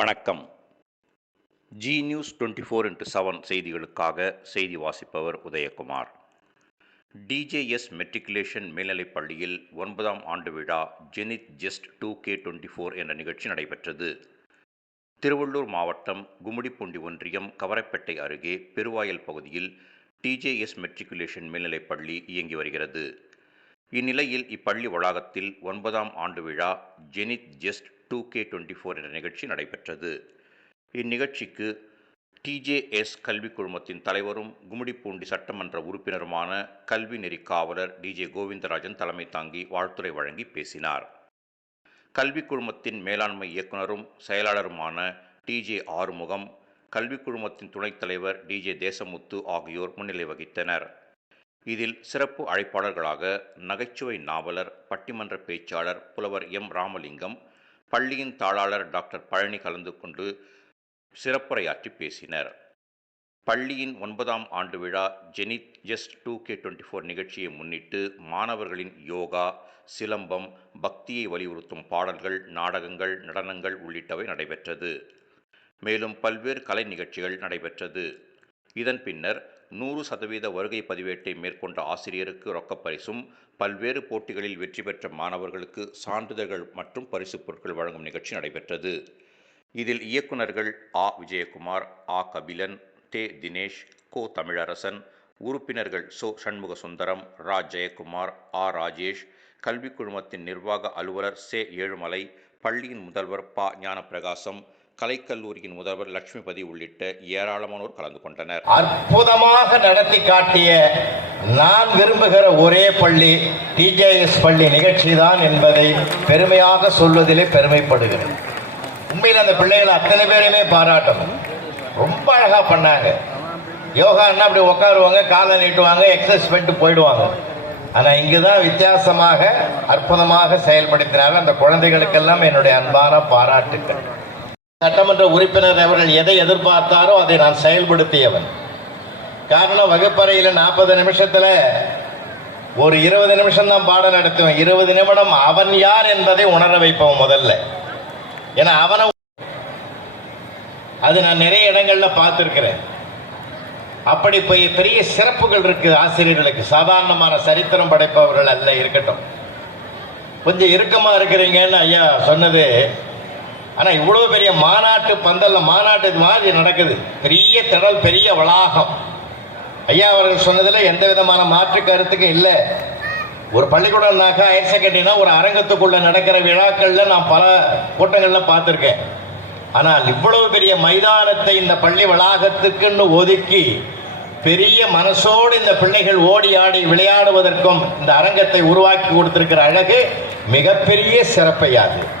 வணக்கம். G news 24x7 செய்திகளுக்காக செய்தி வாசிப்பவர் உதயகுமார். டிஜேஎஸ் மெட்ரிகுலேஷன் மேல்நிலைப் பள்ளியில் 9ஆம் ஆண்டு விழா ஜெனித் ஜஸ்ட் 2K24 என்ற நிகழ்ச்சி நடைபெற்றது. திருவள்ளூர் மாவட்டம் கும்மிடிப்பூண்டி ஒன்றியம் கவரப்பேட்டை அருகே பெருவாயல் பகுதியில் டிஜேஎஸ் மெட்ரிகுலேஷன் மேல்நிலைப் பள்ளி இயங்கி வருகிறது. இந்நிலையில் இப்பள்ளி வளாகத்தில் 9ஆம் ஆண்டு விழா ஜெனித் ஜஸ்ட் 2K24 என்ற நிகழ்ச்சி நடைபெற்றது. இந்நிகழ்ச்சிக்கு டிஜேஎஸ் கல்விக் குழுமத்தின் தலைவரும் கும்மிடிப்பூண்டி சட்டமன்ற உறுப்பினருமான கல்வி நெறி காவலர் டிஜே கோவிந்தராஜன் தலைமை தாங்கி வாழ்த்துரை வழங்கி பேசினார். கல்விக் குழுமத்தின் மேலாண்மை இயக்குநரும் செயலாளருமான டிஜே ஆறுமுகம், கல்விக் குழுமத்தின் துணைத் தலைவர் டிஜே தேசமுத்து ஆகியோர் முன்னிலை வகித்தனர். இதில் சிறப்பு அழைப்பாளர்களாக நகைச்சுவை நாவலர், பட்டிமன்ற பேச்சாளர் புலவர் எம் ராமலிங்கம், பள்ளியின் தாளாளர் டாக்டர் பழனி கலந்து கொண்டு சிறப்புரையாற்றி பேசினர். பள்ளியின் 9ஆம் ஆண்டு விழா ஜெனித் ஜஸ்ட் 2K24 நிகழ்ச்சியை முன்னிட்டு மாணவர்களின் யோகா, சிலம்பம், பக்தியை வலியுறுத்தும் பாடல்கள், நாடகங்கள், நடனங்கள் உள்ளிட்டவை நடைபெற்றது. மேலும் பல்வேறு கலை நிகழ்ச்சிகள் நடைபெற்றது. இதன் பின்னர் 100% வருகை பதிவேட்டை மேற்கொண்ட ஆசிரியருக்கு ரொக்கப்பரிசும், பல்வேறு போட்டிகளில் வெற்றி பெற்ற மாணவர்களுக்கு சான்றிதழ்கள் மற்றும் பரிசுப் பொருட்கள் வழங்கும் நிகழ்ச்சி நடைபெற்றது. இதில் இயக்குநர்கள் ஆ. விஜயகுமார், ஆ. கபிலன், தே. தினேஷ், கோ. தமிழரசன், உறுப்பினர்கள் சோ. சண்முகசுந்தரம், ரா. ஜெயக்குமார், ஆ. ராஜேஷ், கல்விக் குழுமத்தின் நிர்வாக அலுவலர் சே. ஏழுமலை, பள்ளியின் முதல்வர் ப. ஞானப்பிரகாசம், கலைக்கல்லூரியின் முதல்வர் லட்சுமிபதி உள்ளிட்ட ஏராளமானோர் கலந்து கொண்டனர். அற்புதமாக நடத்தி காட்டிய நான் விரும்புகிற ஒரே பள்ளி டிஜேஎஸ் பள்ளி நிகழ்ச்சி தான் என்பதை பெருமையாக சொல்வதிலே பெருமைப்படுகிறேன். உண்மையில் அந்த பிள்ளைகளை அத்தனை பேருமே பாராட்டணும். ரொம்ப அழகா பண்ணாங்க. யோகான்னா அப்படி உட்காருவாங்க, காலை நீட்டுவாங்க, எக்ஸசைஸ் பண்ணிட்டு போயிடுவாங்க. ஆனா இங்குதான் வித்தியாசமாக அற்புதமாக செயல்படுத்தினாங்க. அந்த குழந்தைகளுக்கெல்லாம் என்னுடைய அன்பான பாராட்டுக்கள். சட்டமன்ற உறுப்பினர் அவர்கள் எதை எதிர்பார்த்தாரோ அதை நான் செயல்படுத்தியவன். காரணம், வகுப்பறையில் 40 நிமிஷத்துல ஒரு 20 நிமிஷம் தான் பாடம் நடத்துவேன். 20 நிமிடம் அவன் யார் என்பதை உணர வைப்பவன் முதல்ல. ஏன்னா அவனை அது நான் நிறைய இடங்கள்ல பார்த்திருக்கிறேன். அப்படி பெரிய சிறப்புகள் இருக்கு ஆசிரியர்களுக்கு. சாதாரணமான சரித்திரம் படைப்பவர்கள் அல்ல. இருக்கட்டும், கொஞ்சம் இறுக்கமா இருக்கிறீங்கன்னு ஐயா சொன்னது. ஆனா இவ்வளவு பெரிய மாநாட்டு பந்தல்ல மாநாட்டு மாதிரி நடக்குது. பெரிய திடல், பெரிய வளாகம். ஐயா அவர்கள் சொன்னதுல எந்த விதமான மாற்று கருத்துக்கும் இல்லை. ஒரு பள்ளிக்கூடம்னாக்கா, ஹையர் செகண்டரினா ஒரு அரங்கத்துக்குள்ள நடக்கிற விழாக்கள்ல நான் பல கூட்டங்கள்ல பார்த்திருக்கேன். ஆனால் இவ்வளவு பெரிய மைதானத்தை இந்த பள்ளி வளாகத்துக்குன்னு ஒதுக்கி பெரிய மனசோடு இந்த பிள்ளைகள் ஓடி ஆடி விளையாடுவதற்கும் இந்த அரங்கத்தை உருவாக்கி கொடுத்திருக்கிற அழகு மிகப்பெரிய சிறப்பையாது.